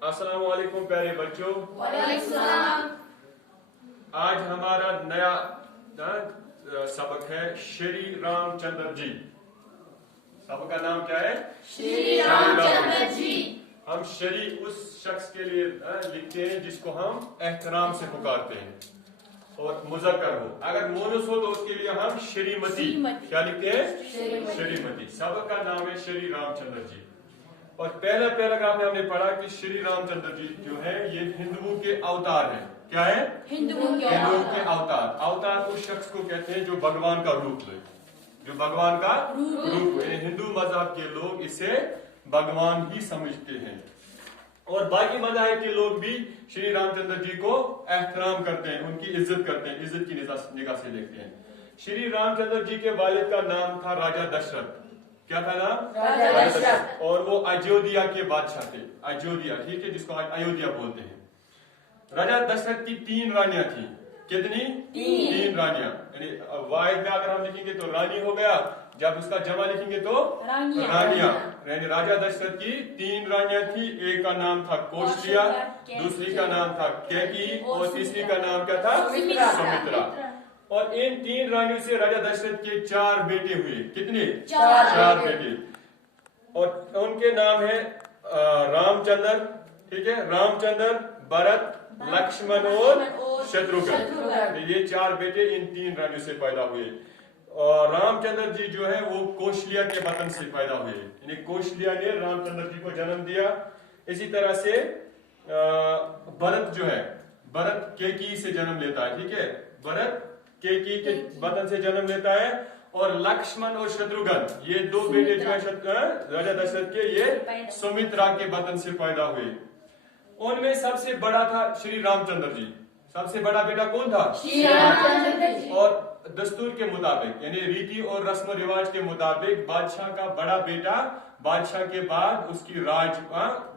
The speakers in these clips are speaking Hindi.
अस्सलाम वालेकुम प्यारे बच्चों। वालेकुम सलाम। आज हमारा नया सबक है श्री रामचंद्र जी। सबक का नाम क्या है? श्री रामचंद्र जी। हम श्री उस शख्स के लिए लिखते हैं जिसको हम एहतराम से पुकारते हैं और मुज़क्कर हो। अगर मोनस हो तो उसके लिए हम श्रीमती क्या लिखते हैं? श्रीमती। सबक का नाम है श्री रामचंद्र जी। और पहला पैराग्राफ में हमने पढ़ा कि श्री रामचंद्र जी जो है ये हिंदुओं के अवतार हैं। क्या है? हिंदुओं के अवतार। अवतार उस शख्स को कहते हैं जो भगवान का रूप ले, जो भगवान का रूप। हिंदू मजहब के लोग इसे भगवान ही समझते हैं और बाकी मजहब के लोग भी श्री रामचंद्र जी को एहतराम करते हैं, उनकी इज्जत करते हैं, इज्जत की निगाह से देखते हैं। श्री रामचंद्र जी के वालिद का नाम था राजा दशरथ। क्या था नाम? राजा दशरथ। और वो अयोध्या के बादशाह थे। अयोध्या, ठीक है, जिसको आज अयोध्या बोलते हैं। राजा दशरथ की 3 रानियां थी। कितनी? 3 रानियां। यानी वाहिद में अगर हम लिखेंगे तो रानी हो गया, जब उसका जमा लिखेंगे तो रानियां। राजा दशरथ की 3 रानियां थी। एक का नाम था कौशल्या, दूसरी का नाम था कैकेयी और तीसरी का नाम क्या था? सुमित्रा। और इन 3 रानियों से राजा दशरथ के 4 बेटे हुए। कितने? 4 बेटे। और उनके नाम है रामचंद्र, ठीक है, रामचंद्र, भरत, लक्ष्मण और शत्रुघ्न। ये 4 बेटे इन 3 रानियों से पैदा हुए। और रामचंद्र जी जो है वो कौशल्या के बतन से पैदा हुए, यानी कौशल्या ने रामचंद्र जी को जन्म दिया। इसी तरह से भरत जो है, भरत कैकेयी से जन्म लेता है, ठीक है, भरत कैकेयी के बतन से जन्म लेता है। और लक्ष्मण और शत्रुघ्न ये 2 बेटे जो है राजा दशरथ के, ये सुमित्रा के बतन से पैदा हुए। उनमें सबसे बड़ा था श्री रामचंद्र जी। सबसे बड़ा बेटा कौन था? श्री रामचंद्र जी। और दस्तूर के मुताबिक, यानी रीति और रस्म रिवाज के मुताबिक, बादशाह का बड़ा बेटा बादशाह के बाद उसकी राज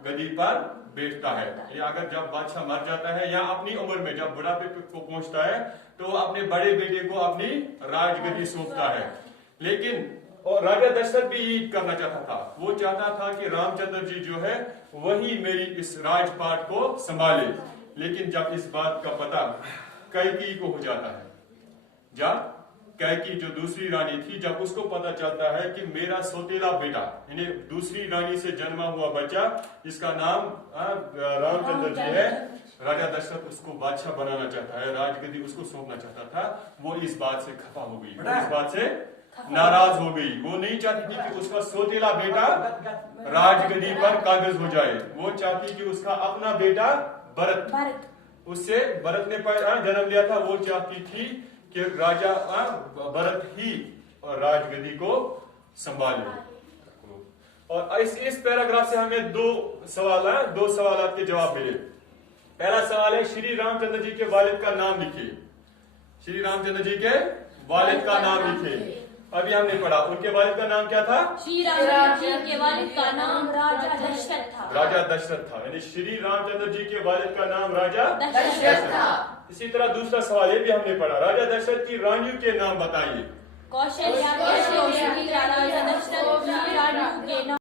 गद्दी पर बैठता है। या अगर जब बादशाह मर जाता है या अपनी उम्र में जब बुढ़ापे को पहुंचता है तो अपने बड़े बेटे को अपनी राजगद्दी सौंपता है। लेकिन और राजा दशरथ भी यही करना चाहता था। वो चाहता था कि रामचंद्र जी जो है वही मेरी इस राजपाट को संभाले। लेकिन जब इस बात का पता कैकेयी को हो जाता है, जब कैकेयी जो दूसरी रानी थी, जब उसको पता चलता है कि मेरा सौतेला बेटा, यानी दूसरी रानी से जन्मा हुआ बच्चा जिसका नाम रामचंद्र जी है, राजा दशरथ उसको बादशाह बनाना चाहता है, राजगद्दी उसको सौंपना चाहता था, वो इस बात से खफा हो गई, इस बात से नाराज हो गई। वो नहीं चाहती थी कि उसका सौतेला बेटा राजगद्दी पर काबिज हो जाए। वो चाहती कि उसका अपना बेटा भरत, उससे भरत ने जन्म लिया था, वो चाहती थी कि राजा भरत ही राजगद्दी को संभाले। और इस पैराग्राफ से हमें 2 सवाल के जवाब मिले। पहला सवाल है श्री रामचंद्र जी के वालिद का नाम लिखिए। श्री रामचंद्र जी के वालिद का नाम लिखिए। अभी हमने पढ़ा उनके वालिद का नाम क्या था? श्री रामचंद्र जी के वालिद का नाम राजा दशरथ था। राजा दशरथ था, यानी श्री रामचंद्र जी के वालिद का नाम राजा दशरथ था। इसी तरह दूसरा सवाल ये भी हमने पढ़ा, राजा दशरथ की रानियों के नाम बताइए। कौशल्या, राजा दशरथ की रानियों के नाम